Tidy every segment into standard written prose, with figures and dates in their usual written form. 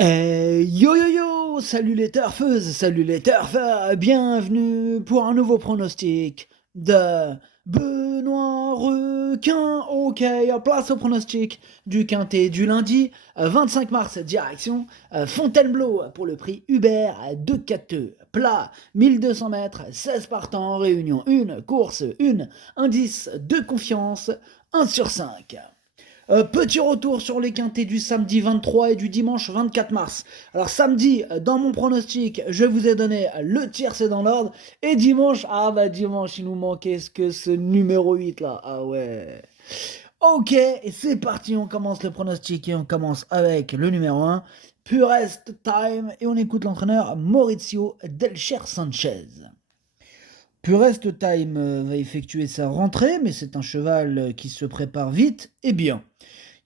Yo yo yo, salut les turfeuses, salut les turfeurs, bienvenue pour un nouveau pronostic de Benoît Requin. Ok, place au pronostic du quintet du lundi 25 mars, direction Fontainebleau pour le prix Hubert de Cateux. Plat 1200 mètres, 16 partants, réunion 1, course 1, indice de confiance 1 sur 5. Petit retour sur les quintés du samedi 23 et du dimanche 24 mars. Alors samedi, dans mon pronostic, je vous ai donné le tiercé dans l'ordre. Et dimanche, dimanche, il nous manquait ce numéro 8 là. Ah ouais. Ok, et c'est parti, on commence le pronostic et on commence avec le numéro 1. Purest Time, et on écoute l'entraîneur Maurizio Delcher Sanchez. Purest Time va effectuer sa rentrée, mais c'est un cheval qui se prépare vite et bien.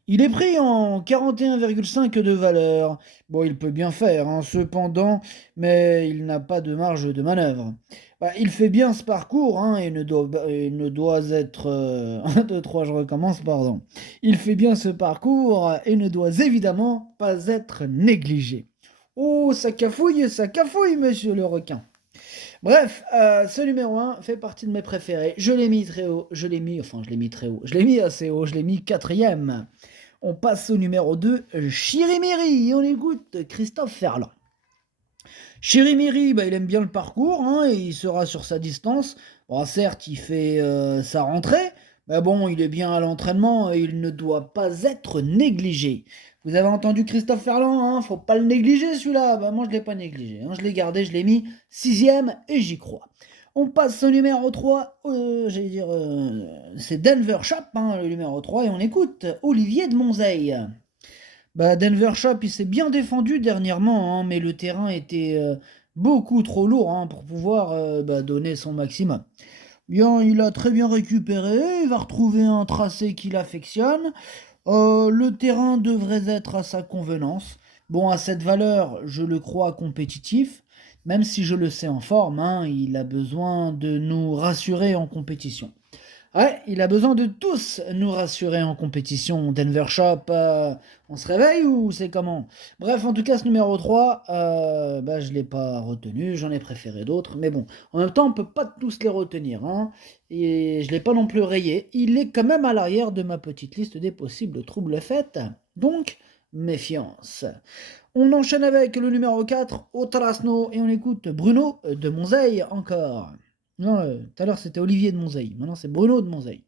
Il est pris en 41,5 de valeur. Bon, il peut bien faire, hein, cependant, mais il n'a pas de marge de manœuvre. Il fait bien ce parcours, hein, et ne doit être... 1, 2, 3, je recommence, pardon. Il fait bien ce parcours et ne doit évidemment pas être négligé. Oh, ça cafouille, monsieur le requin. Bref, ce numéro 1 fait partie de mes préférés. Je l'ai mis très haut, je l'ai mis très haut, je l'ai mis assez haut, je l'ai mis quatrième. On passe au numéro 2, Chirimiri, et on écoute Christophe Ferland. Chirimiri, il aime bien le parcours, hein, et il sera sur sa distance. Bon, certes, il fait sa rentrée, mais bon, il est bien à l'entraînement et il ne doit pas être négligé. Vous avez entendu Christophe Ferland, hein, faut pas le négliger celui-là. Moi, je l'ai pas négligé, hein, je l'ai gardé, je l'ai mis sixième et j'y crois. On passe au numéro 3, c'est Denver Shop, hein, le numéro 3, et on écoute Olivier de Monzeil. Denver Shop, il s'est bien défendu dernièrement, hein, mais le terrain était beaucoup trop lourd, hein, pour pouvoir donner son maximum. Bien, il a très bien récupéré, il va retrouver un tracé qu'il affectionne. Le terrain devrait être à sa convenance. Bon, à cette valeur, je le crois compétitif, même si je le sais en forme, hein, il a besoin de nous rassurer en compétition. Ouais, il a besoin de tous nous rassurer en compétition. Denver Shop, on se réveille ou c'est comment? Bref, en tout cas, ce numéro 3, je ne l'ai pas retenu, j'en ai préféré d'autres. Mais bon, en même temps, on ne peut pas tous les retenir, hein. Et je ne l'ai pas non plus rayé. Il est quand même à l'arrière de ma petite liste des possibles troubles faits. Donc, méfiance. On enchaîne avec le numéro 4, Otrasno, et on écoute Bruno de Monzeil encore. Non, tout à l'heure c'était Olivier de Monzeil, maintenant c'est Bruno de Monzeil.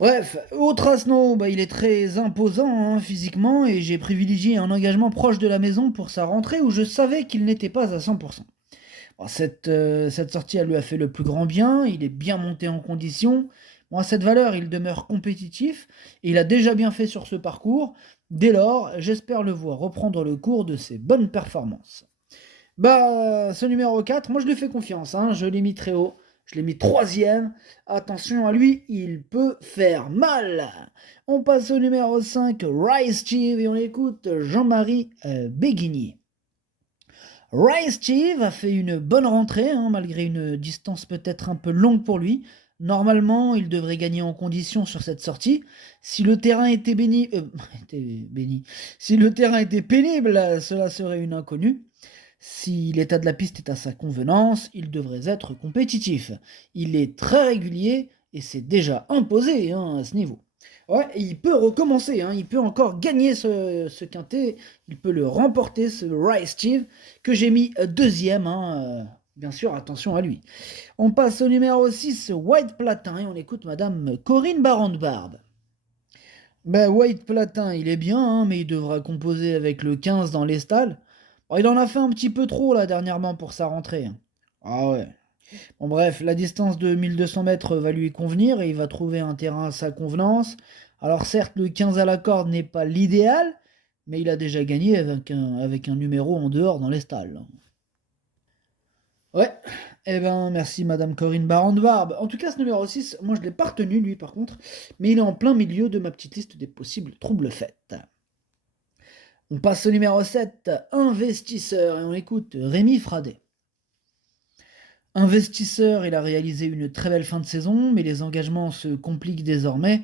Bref, Otrasno, il est très imposant, hein, physiquement, et j'ai privilégié un engagement proche de la maison pour sa rentrée où je savais qu'il n'était pas à 100%. Bon, cette sortie, elle lui a fait le plus grand bien, il est bien monté en condition. Bon, à cette valeur, il demeure compétitif, et il a déjà bien fait sur ce parcours. Dès lors, j'espère le voir reprendre le cours de ses bonnes performances. Ce numéro 4, moi je lui fais confiance, hein, je l'ai mis très haut, je l'ai mis troisième. Attention à lui, il peut faire mal. On passe au numéro 5, Rise Steve, et on écoute Jean-Marie Béguigny. Rise Steve a fait une bonne rentrée, hein, malgré une distance peut-être un peu longue pour lui. Normalement, il devrait gagner en condition sur cette sortie. Si le terrain était si le terrain était pénible, cela serait une inconnue. Si l'état de la piste est à sa convenance, il devrait être compétitif. Il est très régulier et c'est déjà imposé, hein, à ce niveau. Ouais, et il peut recommencer, hein, il peut encore gagner ce quintet, il peut le remporter, ce Rise Steve, que j'ai mis deuxième, hein, bien sûr, attention à lui. On passe au numéro 6, White Platin, et on écoute Madame Corinne Barande-Barbe. White Platin, il est bien, hein, mais il devra composer avec le 15 dans les stalles. Bon, il en a fait un petit peu trop là dernièrement pour sa rentrée, hein. Ah ouais. Bon bref, la distance de 1200 mètres va lui convenir et il va trouver un terrain à sa convenance. Alors certes, le 15 à la corde n'est pas l'idéal, mais il a déjà gagné avec un numéro en dehors dans les stalles. Ouais, merci Madame Corinne Barande-Barbe. En tout cas, ce numéro 6, moi je l'ai pas retenu lui par contre, mais il est en plein milieu de ma petite liste des possibles troubles faits. On passe au numéro 7, investisseur, et on écoute Rémi Fradet. Investisseur, il a réalisé une très belle fin de saison, mais les engagements se compliquent désormais.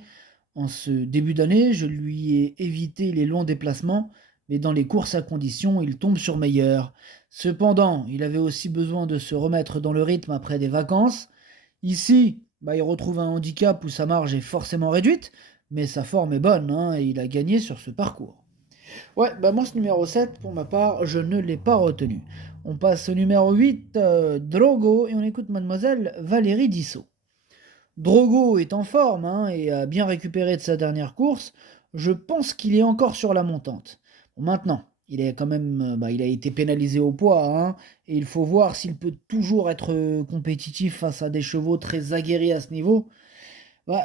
En ce début d'année, je lui ai évité les longs déplacements, mais dans les courses à condition, il tombe sur meilleur. Cependant, il avait aussi besoin de se remettre dans le rythme après des vacances. Ici, il retrouve un handicap où sa marge est forcément réduite, mais sa forme est bonne, hein, et il a gagné sur ce parcours. Ouais, moi ce numéro 7, pour ma part, je ne l'ai pas retenu. On passe au numéro 8, Drogo, et on écoute mademoiselle Valérie Dissot. Drogo est en forme, hein, et a bien récupéré de sa dernière course. Je pense qu'il est encore sur la montante. Bon, maintenant, il est quand même, il a été pénalisé au poids, hein, et il faut voir s'il peut toujours être compétitif face à des chevaux très aguerris à ce niveau.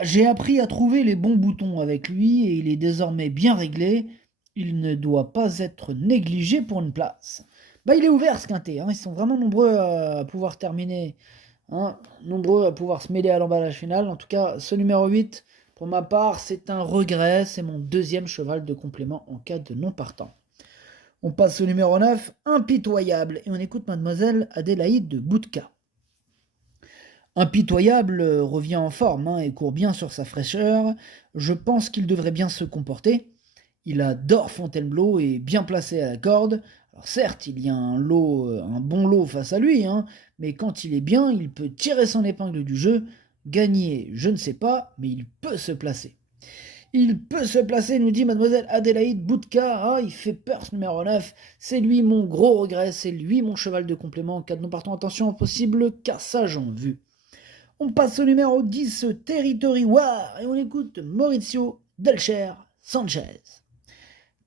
J'ai appris à trouver les bons boutons avec lui et il est désormais bien réglé. Il ne doit pas être négligé pour une place. Il est ouvert ce quintet, hein, ils sont vraiment nombreux à pouvoir terminer, hein, nombreux à pouvoir se mêler à l'emballage final. En tout cas, ce numéro 8, pour ma part, c'est un regret, c'est mon deuxième cheval de complément en cas de non partant. On passe au numéro 9, Impitoyable, et on écoute mademoiselle Adélaïde de Boudka. Impitoyable revient en forme, hein, et court bien sur sa fraîcheur. Je pense qu'il devrait bien se comporter. Il adore Fontainebleau et bien placé à la corde. Alors certes, il y a un bon lot face à lui, hein, mais quand il est bien, il peut tirer son épingle du jeu. Gagner, je ne sais pas, mais il peut se placer. Il peut se placer, nous dit mademoiselle Adélaïde Boudka. Ah, il fait peur ce numéro 9. C'est lui mon gros regret, c'est lui mon cheval de complément. En cas de non partant, attention, possible cassage en vue. On passe au numéro 10, Territory War, et on écoute Maurizio Delcher Sanchez.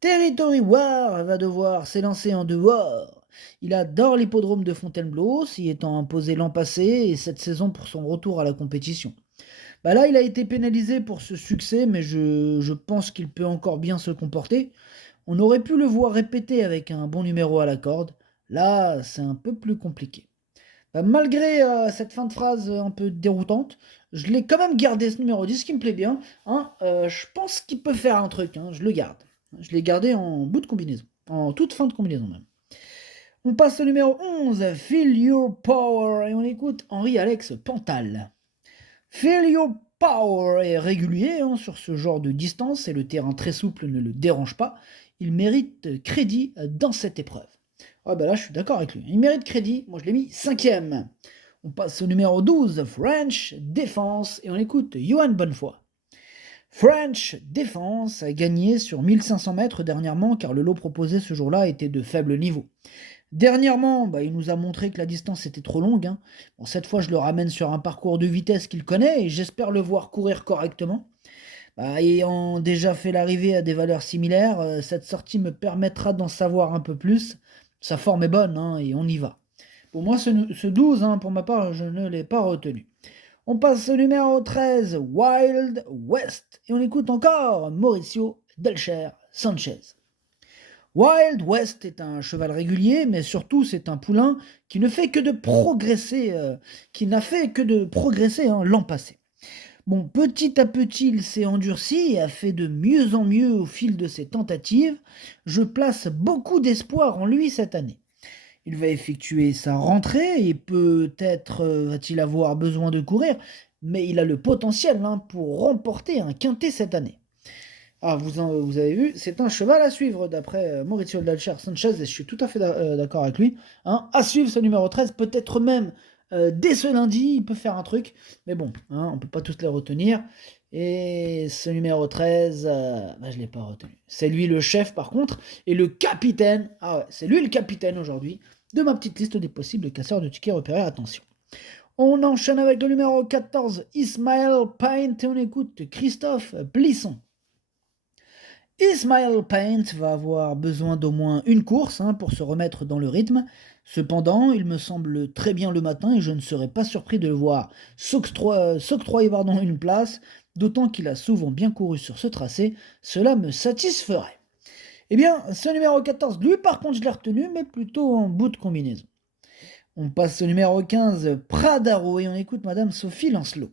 Territory War va devoir s'élancer en dehors. Il adore l'hippodrome de Fontainebleau, s'y étant imposé l'an passé et cette saison pour son retour à la compétition. Là, il a été pénalisé pour ce succès, mais je pense qu'il peut encore bien se comporter. On aurait pu le voir répéter avec un bon numéro à la corde. Là, c'est un peu plus compliqué. Malgré cette fin de phrase un peu déroutante, je l'ai quand même gardé ce numéro 10 qui me plaît bien, hein. Je pense qu'il peut faire un truc, hein, je le garde. Je l'ai gardé en bout de combinaison, en toute fin de combinaison même. On passe au numéro 11, Feel Your Power, et on écoute Henri-Alex Pantal. Feel Your Power est régulier, hein, sur ce genre de distance et le terrain très souple ne le dérange pas. Il mérite crédit dans cette épreuve. Là, je suis d'accord avec lui. Il mérite crédit. Moi, je l'ai mis 5e. On passe au numéro 12, French Défense, et on écoute Johan Bonnefoy. French Défense a gagné sur 1500 mètres dernièrement, car le lot proposé ce jour-là était de faible niveau. Dernièrement, il nous a montré que la distance était trop longue, hein. Cette fois, je le ramène sur un parcours de vitesse qu'il connaît, et j'espère le voir courir correctement. Ayant déjà fait l'arrivée à des valeurs similaires, cette sortie me permettra d'en savoir un peu plus. Sa forme est bonne, hein, et on y va. Pour moi, ce 12, hein, pour ma part, je ne l'ai pas retenu. On passe au numéro 13, Wild West, et on écoute encore Mauricio Delcher Sanchez. Wild West est un cheval régulier, mais surtout c'est un poulain qui ne fait que de progresser, qui n'a fait que de progresser, hein, l'an passé. Petit à petit, il s'est endurci et a fait de mieux en mieux au fil de ses tentatives. Je place beaucoup d'espoir en lui cette année. Il va effectuer sa rentrée et peut-être va-t-il avoir besoin de courir, mais il a le potentiel, hein, pour remporter un quintet cette année. Vous avez vu, c'est un cheval à suivre d'après Maurizio Delcher Sanchez, et je suis tout à fait d'accord avec lui, hein. À suivre ce numéro 13, peut-être même dès ce lundi, il peut faire un truc, mais bon, hein, on ne peut pas tous les retenir. Et ce numéro 13, je ne l'ai pas retenu. C'est lui le chef par contre, et le capitaine, c'est lui le capitaine aujourd'hui, de ma petite liste des possibles casseurs de tickets repérés, attention. On enchaîne avec le numéro 14, Ismail Paint, et on écoute Christophe Plisson. Ismail Paint va avoir besoin d'au moins une course, hein, pour se remettre dans le rythme. Cependant, il me semble très bien le matin et je ne serais pas surpris de le voir s'octroyer une place, d'autant qu'il a souvent bien couru sur ce tracé. Cela me satisferait. Ce numéro 14, lui par contre je l'ai retenu, mais plutôt en bout de combinaison. On passe au numéro 15, Pradaro, et on écoute Madame Sophie Lancelot.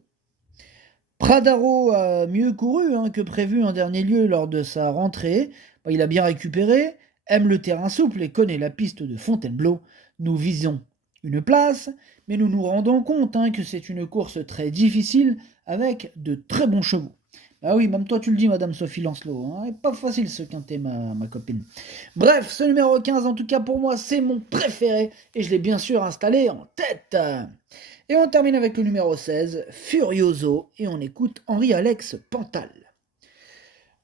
Pradaro a mieux couru, hein, que prévu en dernier lieu lors de sa rentrée. Il a bien récupéré, aime le terrain souple et connaît la piste de Fontainebleau. Nous visons une place, mais nous nous rendons compte, hein, que c'est une course très difficile avec de très bons chevaux. Ah oui, même toi tu le dis, Madame Sophie Lancelot, hein, pas facile ce quintet, ma copine. Bref, ce numéro 15, en tout cas pour moi, c'est mon préféré, et je l'ai bien sûr installé en tête. Et on termine avec le numéro 16, Furioso, et on écoute Henri-Alex Pantal.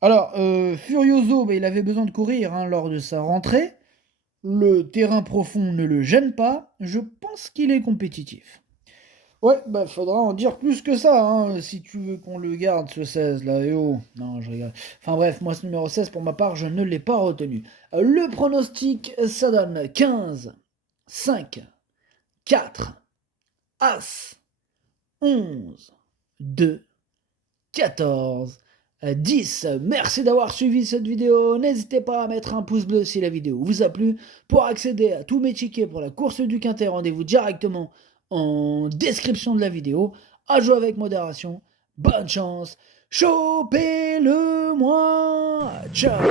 Alors, Furioso, il avait besoin de courir hein, lors de sa rentrée. Le terrain profond ne le gêne pas. Je pense qu'il est compétitif. Ouais, faudra en dire plus que ça, hein, si tu veux qu'on le garde, ce 16 là. Eh oh, non, je rigole. Enfin bref, moi ce numéro 16, pour ma part, je ne l'ai pas retenu. Le pronostic, ça donne 15, 5, 4, As, 11, 2, 14, 10. Merci d'avoir suivi cette vidéo. N'hésitez pas à mettre un pouce bleu si la vidéo vous a plu. Pour accéder à tous mes tickets pour la course du Quintet, rendez-vous directement en description de la vidéo. À jouer avec modération. Bonne chance. Chopez-le moi. Ciao.